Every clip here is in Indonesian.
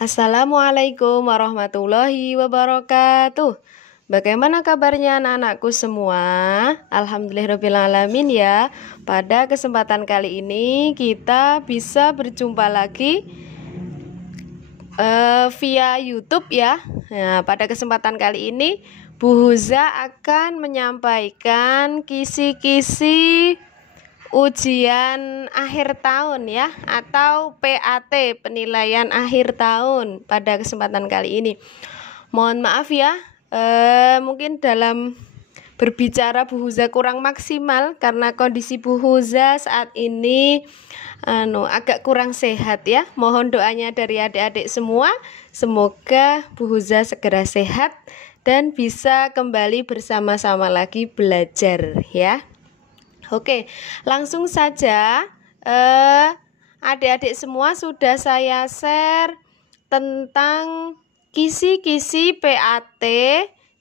Assalamualaikum warahmatullahi wabarakatuh. Bagaimana kabarnya anak-anakku semua? Alhamdulillahirrabbilalamin ya. Pada kesempatan kali ini kita bisa berjumpa lagi via YouTube ya. Nah, pada kesempatan kali ini Bu Huza akan menyampaikan kisi-kisi ujian akhir tahun ya, atau PAT, penilaian akhir tahun pada kesempatan kali ini. Mohon maaf ya, mungkin dalam berbicara Bu Huza kurang maksimal karena kondisi Bu Huza saat ini agak kurang sehat ya. Mohon doanya dari adik-adik semua, semoga Bu Huza segera sehat dan bisa kembali bersama-sama lagi belajar ya. Oke, langsung saja adik-adik semua sudah saya share tentang kisi-kisi PAT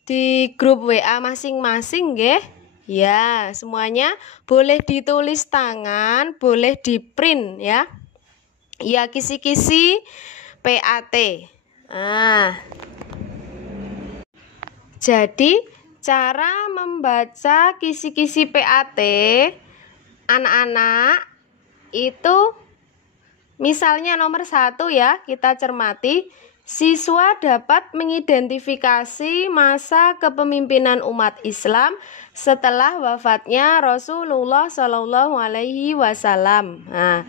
di grup WA masing-masing nggih. Ya, semuanya boleh ditulis tangan, boleh di-print ya. Ya, kisi-kisi PAT. Jadi cara membaca kisi-kisi PAT anak-anak itu misalnya nomor 1 ya, kita cermati. Siswa dapat mengidentifikasi masa kepemimpinan umat Islam setelah wafatnya Rasulullah Shallallahu Alaihi Wasallam. Nah,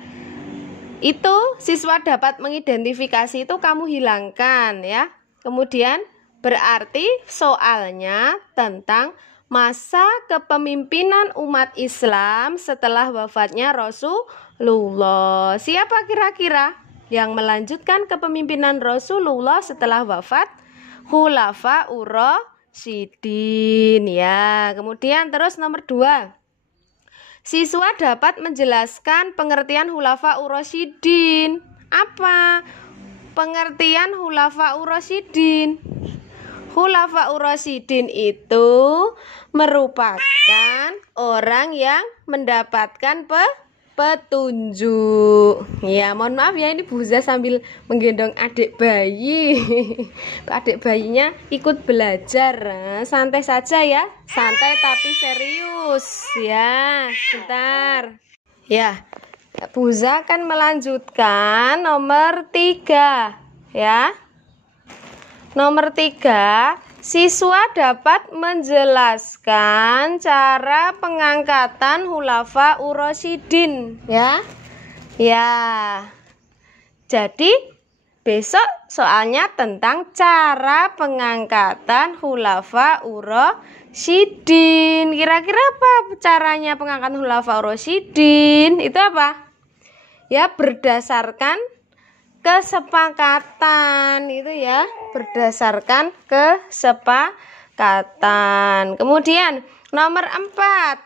itu siswa dapat mengidentifikasi itu kamu hilangkan ya. Kemudian berarti soalnya tentang masa kepemimpinan umat Islam setelah wafatnya Rasulullah. Siapa kira-kira yang melanjutkan kepemimpinan Rasulullah setelah wafat? Khulafaur Rasyidin ya. Kemudian terus nomor 2. Siswa dapat menjelaskan pengertian Khulafaur Rasyidin. Apa pengertian Khulafaur Rasyidin? Khulafaur Rasyidin itu merupakan orang yang mendapatkan petunjuk. Ya, mohon maaf ya, ini Bu Huza sambil menggendong adik bayi. Adik bayinya ikut belajar. Santai saja ya, santai tapi serius ya. Bentar. Ya, Bu Huza akan melanjutkan nomor 3 ya. Nomor 3, siswa dapat menjelaskan cara pengangkatan Khulafaur Rasyidin ya. Ya. Jadi besok soalnya tentang cara pengangkatan Khulafaur Rasyidin. Kira-kira apa caranya pengangkatan Khulafaur Rasyidin? Itu apa? Ya, berdasarkan kesepakatan itu ya, berdasarkan kesepakatan. Kemudian nomor 4,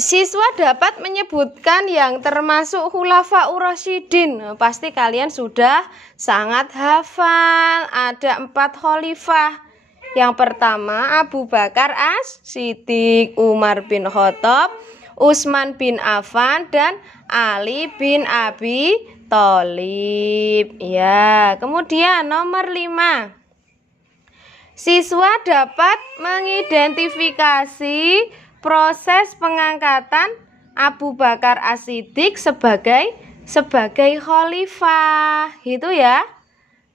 siswa dapat menyebutkan yang termasuk Khulafaur Rasyidin. Pasti kalian sudah sangat hafal, ada 4 khalifah. Yang pertama Abu Bakar As-Siddiq, Umar bin Khattab, Utsman bin Affan, dan Ali bin Abi Thalib ya. Kemudian nomor 5, siswa dapat mengidentifikasi proses pengangkatan Abu Bakar As-Siddiq sebagai khalifah gitu ya.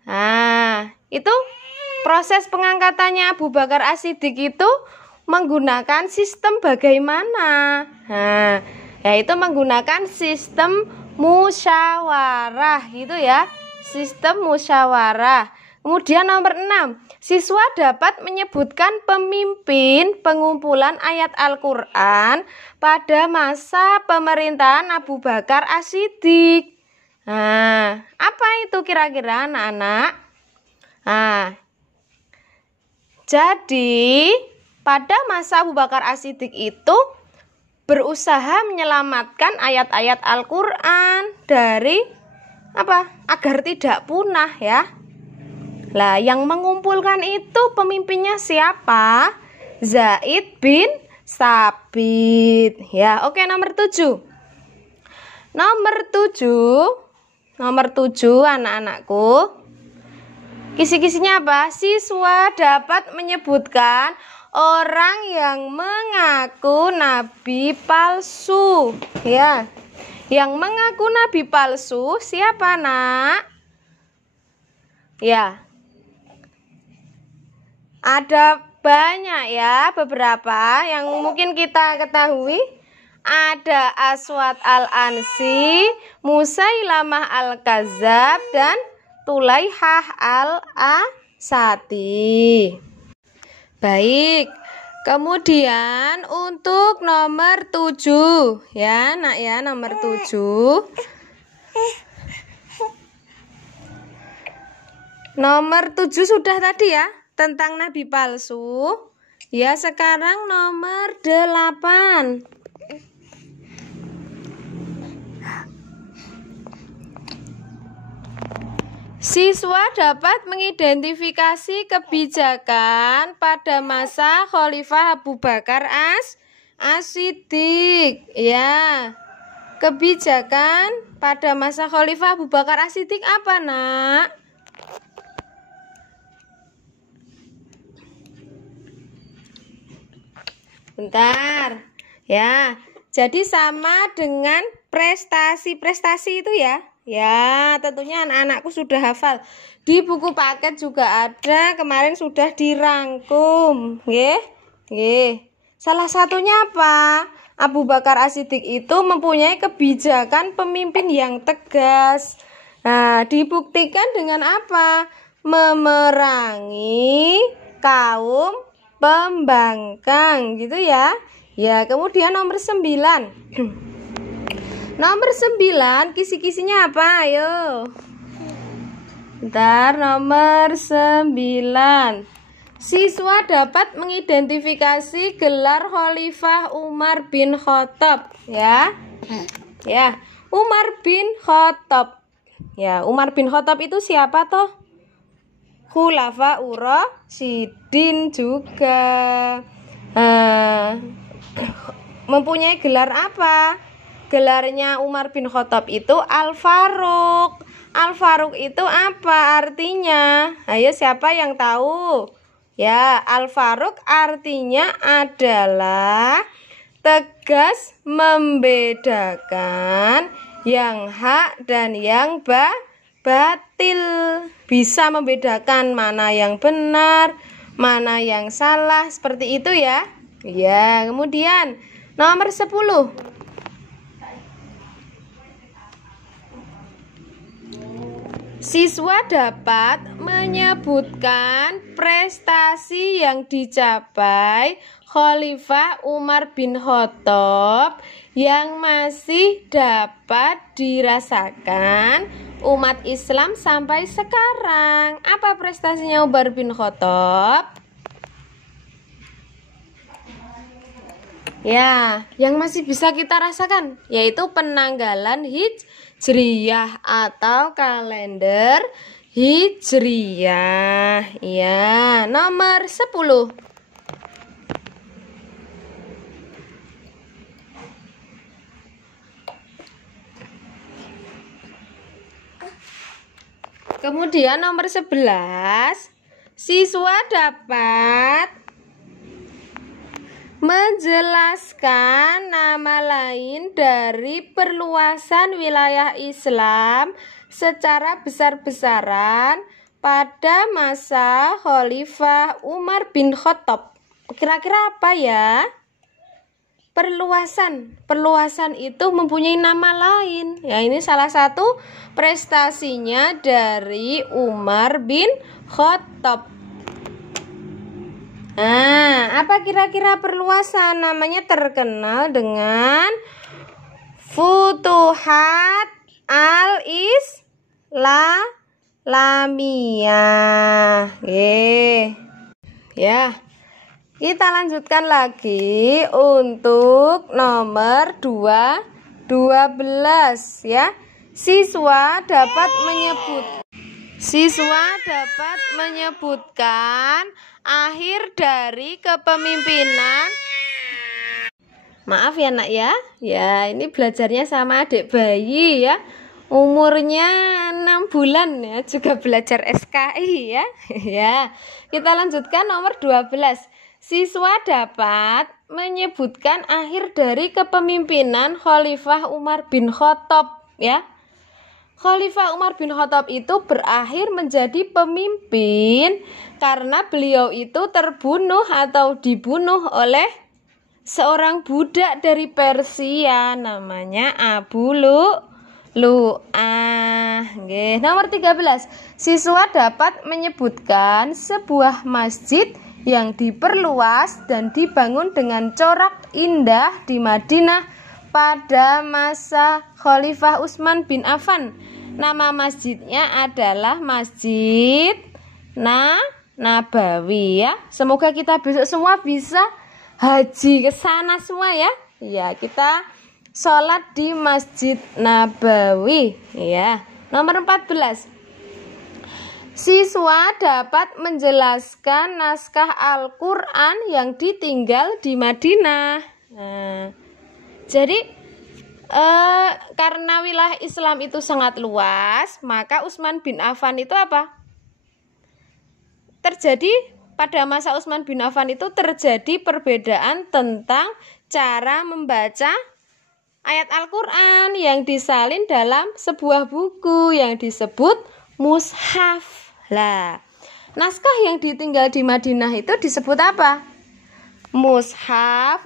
Nah, itu proses pengangkatannya Abu Bakar As-Siddiq itu menggunakan sistem bagaimana? Nah, yaitu menggunakan sistem musyawarah gitu ya. Sistem musyawarah. Kemudian nomor 6, siswa dapat menyebutkan pemimpin pengumpulan ayat Al-Qur'an pada masa pemerintahan Abu Bakar As-Siddiq. Nah, apa itu kira-kira anak-anak? Nah, jadi pada masa Abu Bakar As-Siddiq itu berusaha menyelamatkan ayat-ayat Al-Qur'an dari apa? Agar tidak punah ya. Lah, yang mengumpulkan itu pemimpinnya siapa? Zaid bin Tsabit ya. Oke, nomor 7. Nomor 7 anak-anakku. Kisi-kisinya apa? Siswa dapat menyebutkan orang yang mengaku nabi palsu. Ya. Yang mengaku nabi palsu siapa, Nak? Ya. Ada banyak ya, beberapa yang mungkin kita ketahui. Ada Aswad al-Ansi, Musailamah al-Kadzab, dan Tulaihah al-Asati. Baik, kemudian untuk nomor 7 ya, Nak ya, nomor 7. Nomor 7 sudah tadi ya, tentang nabi palsu. Ya, sekarang nomor 8. Siswa dapat mengidentifikasi kebijakan pada masa Khalifah Abu Bakar As-Siddiq. Ya. Kebijakan pada masa Khalifah Abu Bakar As-Siddiq apa, Nak? Bentar. Ya. Jadi sama dengan prestasi-prestasi itu ya. Ya, tentunya anak-anakku sudah hafal. Di buku paket juga ada, kemarin sudah dirangkum. Nggih. Salah satunya apa? Abu Bakar As-Siddiq itu mempunyai kebijakan pemimpin yang tegas. Nah, dibuktikan dengan apa? Memerangi kaum pembangkang gitu ya. Ya, kemudian nomor 9. Nomor 9, kisi-kisinya apa? Ayo. Bentar, nomor 9. Siswa dapat mengidentifikasi gelar Khalifah Umar bin Khattab, ya. Ya, Umar bin Khattab. Ya, Umar bin Khattab itu siapa toh? Khulafaur Rasyidin juga. Mempunyai gelar apa? Gelarnya Umar bin Khattab itu Al-Faruq. Al-Faruq itu apa artinya? Ayo, siapa yang tahu? Ya, Al-Faruq artinya adalah tegas membedakan yang hak dan yang batil. Bisa membedakan mana yang benar, mana yang salah, seperti itu ya. Ya, kemudian nomor 10. Siswa dapat menyebutkan prestasi yang dicapai Khalifah Umar bin Khattab yang masih dapat dirasakan umat Islam sampai sekarang. Apa prestasinya Umar bin Khattab? Ya, yang masih bisa kita rasakan yaitu penanggalan Hijriyah atau kalender Hijriyah. Ya, nomor 10. Kemudian nomor 11, siswa dapat menjelaskan nama lain dari perluasan wilayah Islam secara besar-besaran pada masa Khalifah Umar bin Khattab. Kira-kira apa ya? Perluasan itu mempunyai nama lain. Ya, ini salah satu prestasinya dari Umar bin Khattab. Nah, apa kira-kira perluasan? Namanya terkenal dengan Futuhat al-Islamiyah. Ya. Kita lanjutkan lagi untuk nomor 12 ya. Siswa dapat menyebutkan akhir dari kepemimpinan Maaf ya nak ya. Ya, ini belajarnya sama adik bayi ya. Umurnya 6 bulan ya, juga belajar SKI ya. Ya. Kita lanjutkan nomor 12. Siswa dapat menyebutkan akhir dari kepemimpinan Khalifah Umar bin Khattab ya. Khalifah Umar bin Khattab itu berakhir menjadi pemimpin karena beliau itu terbunuh atau dibunuh oleh seorang budak dari Persia namanya Abu Lu'lu'ah. Nomor 13. Siswa dapat menyebutkan sebuah masjid yang diperluas dan dibangun dengan corak indah di Madinah pada masa Khalifah Utsman bin Affan. Nama masjidnya adalah Masjid Nabawi ya. Semoga kita besok semua bisa haji ke sana semua ya. Ya, kita sholat di Masjid Nabawi ya. Nomor 14. Siswa dapat menjelaskan naskah Al-Quran yang ditinggal di Madinah. Jadi karena wilayah Islam itu sangat luas, maka Utsman bin Affan itu apa? Pada masa Utsman bin Affan itu terjadi perbedaan tentang cara membaca ayat Al-Quran yang disalin dalam sebuah buku yang disebut mushaf. Lah, naskah yang ditinggal di Madinah itu disebut apa? Mushaf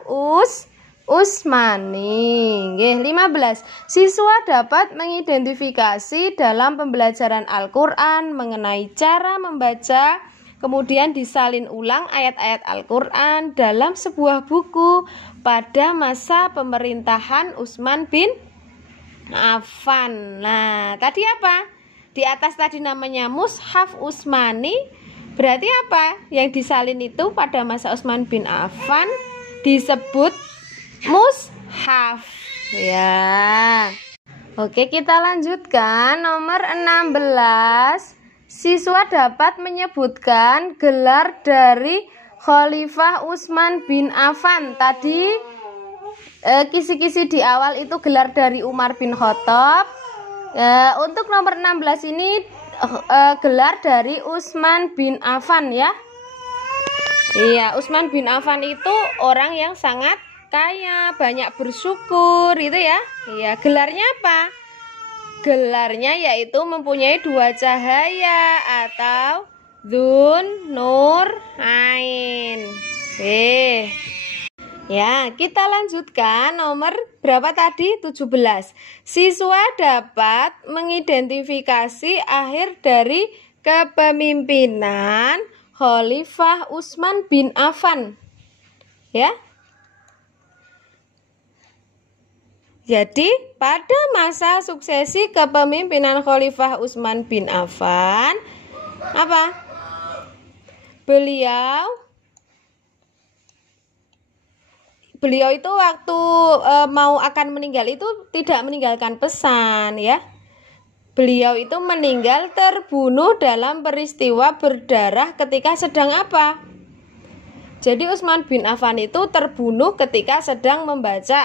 Utsmani. 15. Siswa dapat mengidentifikasi dalam pembelajaran Al-Quran mengenai cara membaca, kemudian disalin ulang ayat-ayat Al-Quran dalam sebuah buku pada masa pemerintahan Utsman bin Affan. Nah, tadi apa? Di atas tadi namanya Mushaf Utsmani. Berarti apa? Yang disalin itu pada masa Utsman bin Affan disebut mushaf ya. Oke, kita lanjutkan nomor 16. Siswa dapat menyebutkan gelar dari Khalifah Utsman bin Affan. Tadi kisi-kisi di awal itu gelar dari Umar bin Khattab. Untuk nomor 16 ini gelar dari Utsman bin Affan ya. Iya, Utsman bin Affan itu orang yang sangat kaya, banyak bersyukur gitu ya. Iya, gelarnya apa? Gelarnya yaitu mempunyai 2 cahaya atau Dzun Nur Ain. Ya, kita lanjutkan nomor berapa tadi? 17. Siswa dapat mengidentifikasi akhir dari kepemimpinan Khalifah Utsman bin Affan. Ya. Jadi, pada masa suksesi kepemimpinan Khalifah Utsman bin Affan, apa? Beliau itu waktu mau akan meninggal itu tidak meninggalkan pesan ya. Beliau itu meninggal terbunuh dalam peristiwa berdarah ketika sedang apa? Jadi Utsman bin Affan itu terbunuh ketika sedang membaca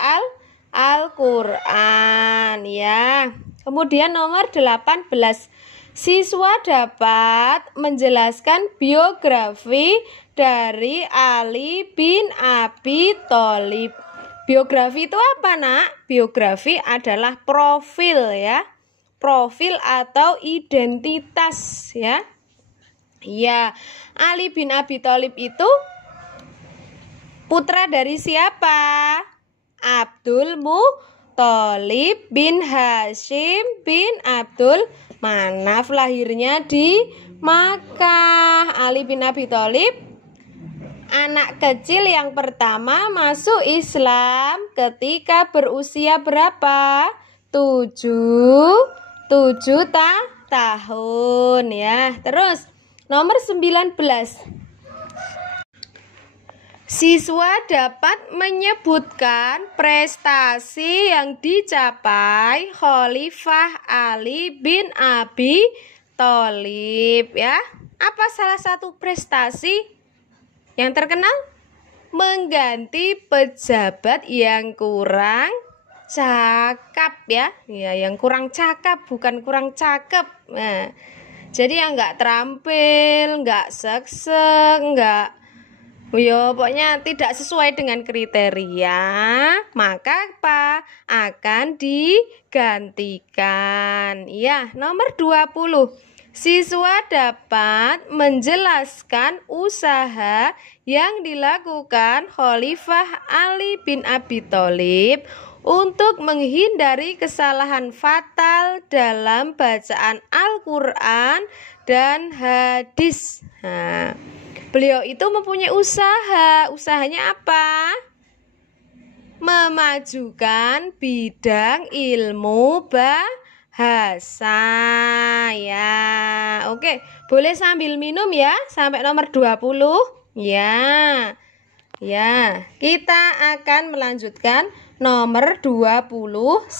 Al-Quran ya. Kemudian nomor 18. Siswa dapat menjelaskan biografi dari Ali bin Abi Thalib. Biografi itu apa nak? Biografi adalah profil ya. Profil atau identitas ya. Ya, Ali bin Abi Thalib itu putra dari siapa? Abdul Muthalib bin Hashim bin Abdul Manaf, lahirnya di Makkah. Ali bin Abi Thalib anak kecil yang pertama masuk Islam ketika berusia berapa? 7 tahun ya. Terus nomor 19. Siswa dapat menyebutkan prestasi yang dicapai Khalifah Ali bin Abi Thalib ya. Apa salah satu prestasi yang terkenal? mengganti pejabat yang kurang cakap ya. Ya, yang kurang cakap, bukan kurang cakep. Nah, jadi yang nggak terampil, nggak seksek, nggak, yo pokoknya tidak sesuai dengan kriteria, maka apa? Akan digantikan. Ya, nomor 20. Siswa dapat menjelaskan usaha yang dilakukan Khalifah Ali bin Abi Thalib untuk menghindari kesalahan fatal dalam bacaan Al-Quran dan hadis. Nah, beliau itu mempunyai usaha. Usahanya apa? Memajukan bidang ilmu bahasa ya. Oke, boleh sambil minum ya sampai nomor 20. Ya. Ya, kita akan melanjutkan nomor 21.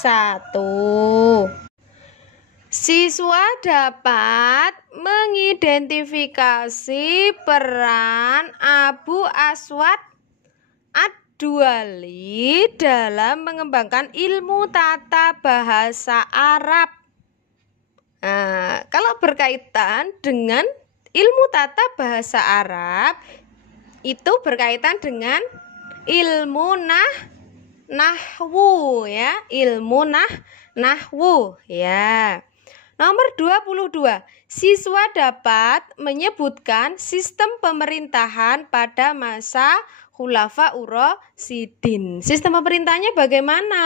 Siswa dapat mengidentifikasi peran Abu Aswad Ad-Duali dalam mengembangkan ilmu tata bahasa Arab. Nah, kalau berkaitan dengan ilmu tata bahasa Arab, itu berkaitan dengan ilmu nahwu ya, ilmu nahwu ya. Nomor 22. Siswa dapat menyebutkan sistem pemerintahan pada masa Khulafaur Rasyidin. Sistem pemerintahnya bagaimana?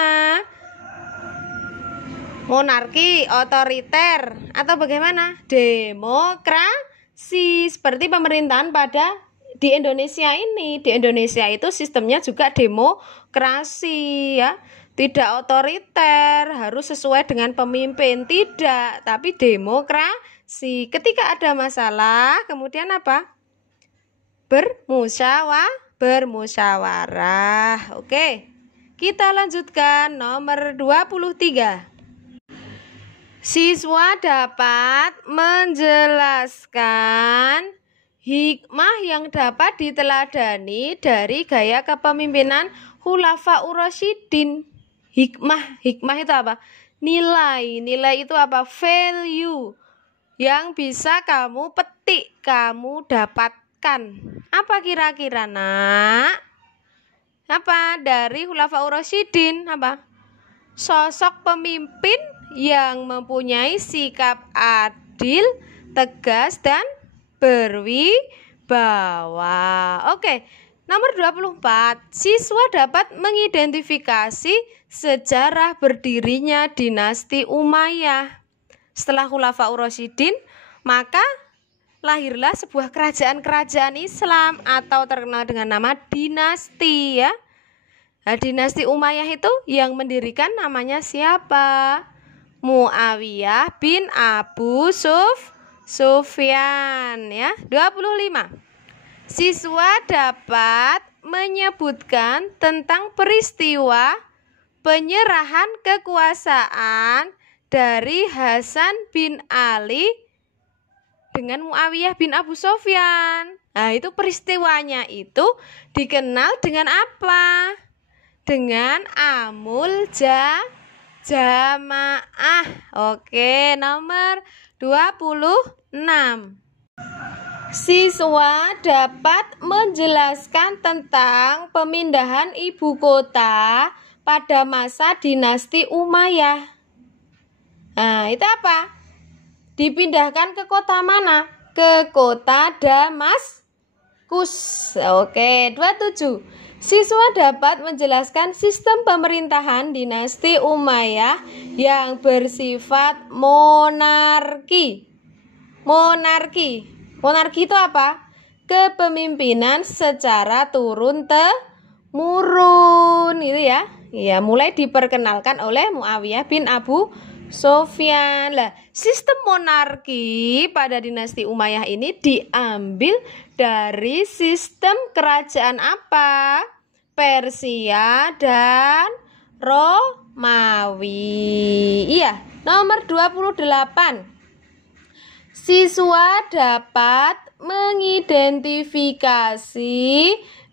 Monarki, otoriter, atau bagaimana? Demokrasi, seperti pemerintahan pada di Indonesia ini. Di Indonesia itu sistemnya juga demokrasi ya. Tidak otoriter, harus sesuai dengan pemimpin. Tidak, tapi demokrasi. Ketika ada masalah, kemudian apa? Bermusyawarah. Oke, kita lanjutkan nomor 23. Siswa dapat menjelaskan hikmah yang dapat diteladani dari gaya kepemimpinan Khulafaur Rasyidin. Hikmah itu apa? Nilai itu apa? Value yang bisa kamu petik, kamu dapatkan. Apa kira-kira, Nak? Apa dari Khulafaur Rasyidin? Apa? Sosok pemimpin yang mempunyai sikap adil, tegas, dan berwibawa. Oke, nomor 24. Siswa dapat mengidentifikasi sejarah berdirinya dinasti Umayyah. Setelah Khulafaur Rasyidin, maka lahirlah sebuah kerajaan Islam atau terkenal dengan nama dinasti ya. Nah, dinasti Umayyah itu yang mendirikan namanya siapa? Muawiyah bin Abu Sufyan ya. 25. Siswa dapat menyebutkan tentang peristiwa penyerahan kekuasaan dari Hasan bin Ali dengan Muawiyah bin Abu Sufyan. Nah, itu peristiwanya itu dikenal dengan apa? Dengan Amul Jamaah. Oke, nomor 26. Siswa dapat menjelaskan tentang pemindahan ibu kota pada masa dinasti Umayyah. Nah, itu apa? Dipindahkan ke kota mana? Ke kota Damaskus. Oke, 27. Siswa dapat menjelaskan sistem pemerintahan dinasti Umayyah yang bersifat monarki. Monarki itu apa? Kepemimpinan secara turun-temurun, gitu ya. Ya, mulai diperkenalkan oleh Muawiyah bin Abu Sufyan. Lah, sistem monarki pada dinasti Umayyah ini diambil dari sistem kerajaan apa? Persia dan Romawi. Iya, nomor 28. Siswa dapat mengidentifikasi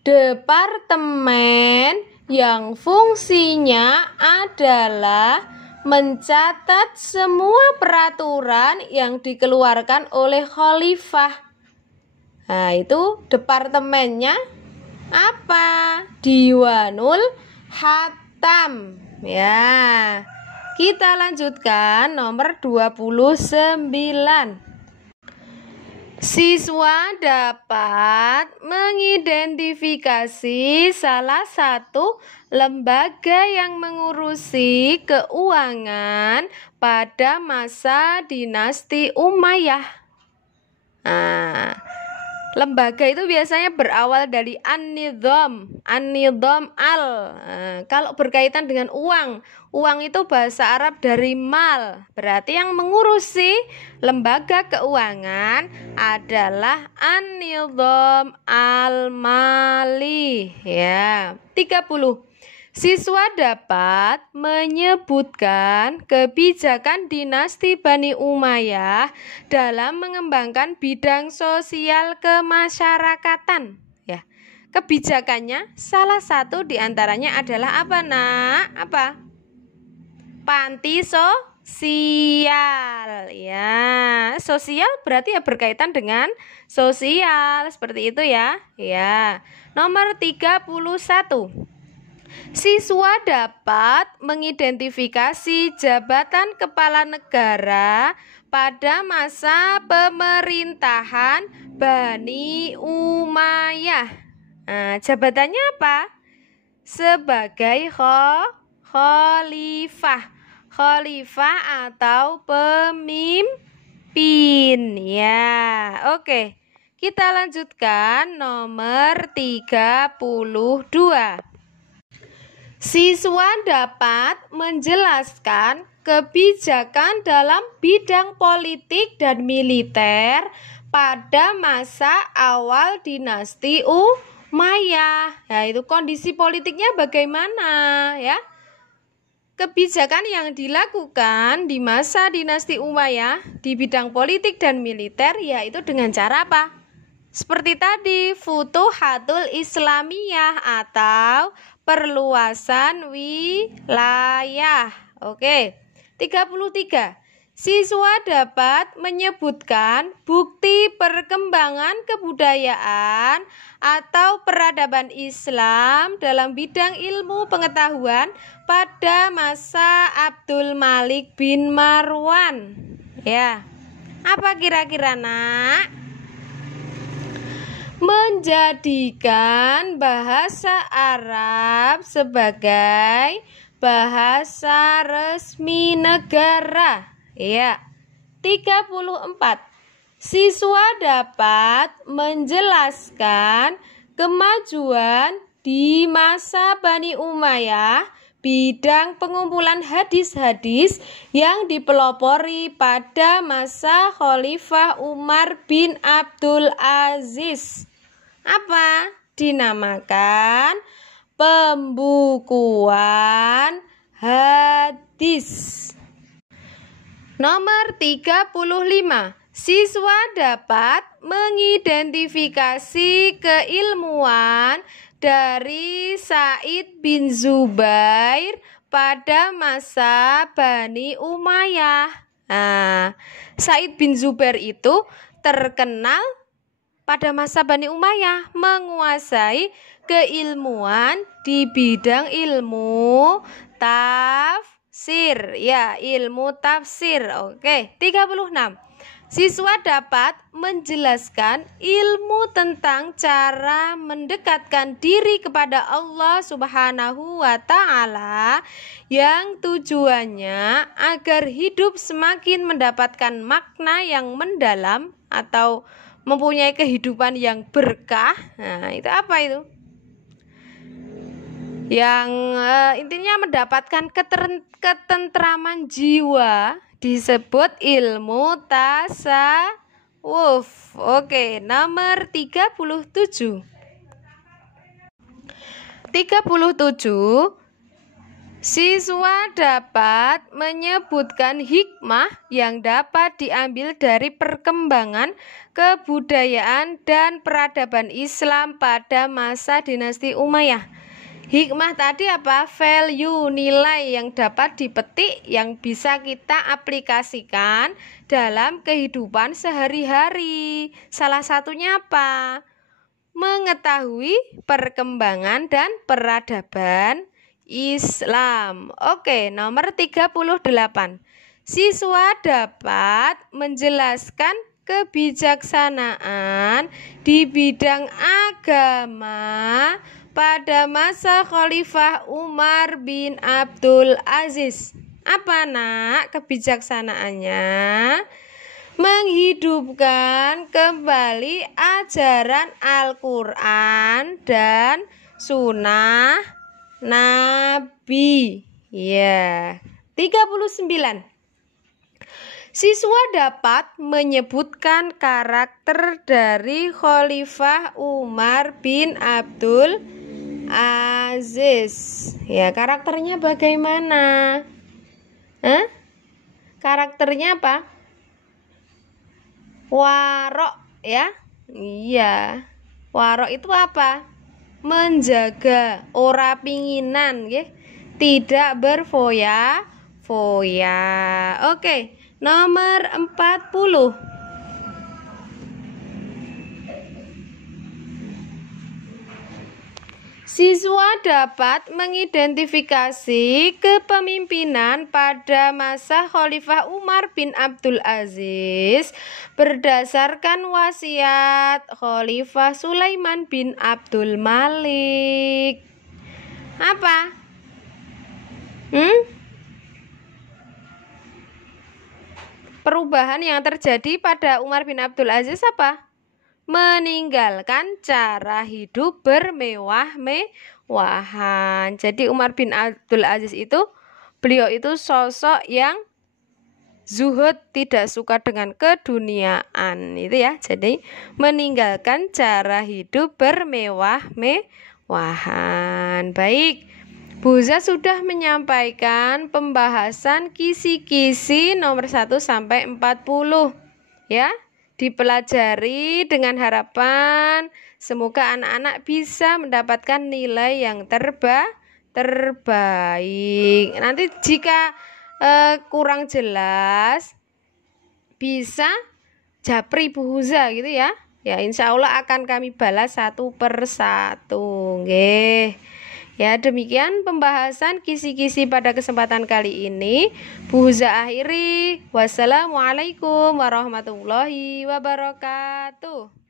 Departemen yang fungsinya adalah mencatat semua peraturan yang dikeluarkan oleh khalifah. Nah, itu departemennya apa? Diwanul Hatam. Ya. Kita lanjutkan nomor 29. Siswa dapat mengidentifikasi salah satu lembaga yang mengurusi keuangan pada masa dinasti Umayyah. Nah, lembaga itu biasanya berawal dari an-nidham al. Kalau berkaitan dengan uang itu bahasa Arab dari mal. Berarti yang mengurusi lembaga keuangan adalah an-nidham al-mali. Ya. 30. Siswa dapat menyebutkan kebijakan dinasti Bani Umayyah dalam mengembangkan bidang sosial kemasyarakatan. Ya. Kebijakannya salah satu diantaranya adalah apa, Nak? Apa? Panti sosial. Ya, sosial berarti ya berkaitan dengan sosial, seperti itu ya. Ya. Nomor 31. Siswa dapat mengidentifikasi jabatan kepala negara pada masa pemerintahan Bani Umayyah. Nah, jabatannya apa? Sebagai khalifah atau pemimpin. Ya, oke. Kita lanjutkan nomor 32. Siswa dapat menjelaskan kebijakan dalam bidang politik dan militer pada masa awal dinasti Umayyah. Ya, itu kondisi politiknya bagaimana ya? Kebijakan yang dilakukan di masa dinasti Umayyah di bidang politik dan militer yaitu dengan cara apa? Seperti tadi, Futuhatul Islamiyah atau perluasan wilayah. Oke. 33. Siswa dapat menyebutkan bukti perkembangan kebudayaan atau peradaban Islam dalam bidang ilmu pengetahuan pada masa Abdul Malik bin Marwan. Ya. Apa kira-kira, Nak? Menjadikan bahasa Arab sebagai bahasa resmi negara. Ya. 34. Siswa dapat menjelaskan kemajuan di masa Bani Umayyah bidang pengumpulan hadis-hadis yang dipelopori pada masa Khalifah Umar bin Abdul Aziz. Apa? Dinamakan pembukuan hadis. Nomor 35. Siswa dapat mengidentifikasi keilmuan dari Sa'id bin Zubair pada masa Bani Umayyah. Nah, Sa'id bin Zubair itu terkenal pada masa Bani Umayyah menguasai keilmuan di bidang ilmu tafsir. Ya, ilmu tafsir. Oke, 36. Siswa dapat menjelaskan ilmu tentang cara mendekatkan diri kepada Allah Subhanahu wa Ta'ala yang tujuannya agar hidup semakin mendapatkan makna yang mendalam atau mempunyai kehidupan yang berkah. Nah, itu apa itu? Yang intinya mendapatkan ketentraman jiwa disebut ilmu tasawuf. Oke, nomor 37. 37. Siswa dapat menyebutkan hikmah yang dapat diambil dari perkembangan kebudayaan dan peradaban Islam pada masa dinasti Umayyah. Hikmah tadi apa? Value, nilai yang dapat dipetik yang bisa kita aplikasikan dalam kehidupan sehari-hari. Salah satunya apa? Mengetahui perkembangan dan peradaban Islam. Oke, nomor 38. Siswa dapat menjelaskan kebijaksanaan di bidang agama pada masa Khalifah Umar bin Abdul Aziz. Apa nak kebijaksanaannya? Menghidupkan kembali ajaran Al-Quran dan Sunnah Nabi. Ya. 39. Siswa dapat menyebutkan karakter dari Khalifah Umar bin Abdul Aziz. Ya, karakternya bagaimana? Karakternya apa? Warok, ya? Iya. Warok itu apa? Menjaga, ora pinginan, nggih. Tidak berfoya-foya. Oke, nomor 40. Siswa dapat mengidentifikasi kepemimpinan pada masa Khalifah Umar bin Abdul Aziz berdasarkan wasiat Khalifah Sulaiman bin Abdul Malik. Apa? Perubahan yang terjadi pada Umar bin Abdul Aziz apa? Meninggalkan cara hidup bermewah-mewahan. Jadi Umar bin Abdul Aziz itu, beliau itu sosok yang zuhud, tidak suka dengan keduniaan, itu ya. Jadi meninggalkan cara hidup bermewah-mewahan. Baik, Bu Huza sudah menyampaikan pembahasan kisi-kisi nomor 1 sampai 40 ya. Dipelajari dengan harapan semoga anak-anak bisa mendapatkan nilai yang terbaik. Nanti jika kurang jelas bisa japri Bu Huza gitu ya. Ya, insya Allah akan kami balas satu per satu. Nggih. Ya, demikian pembahasan kisi-kisi pada kesempatan kali ini. Bu Huza akhiri. Wassalamualaikum warahmatullahi wabarakatuh.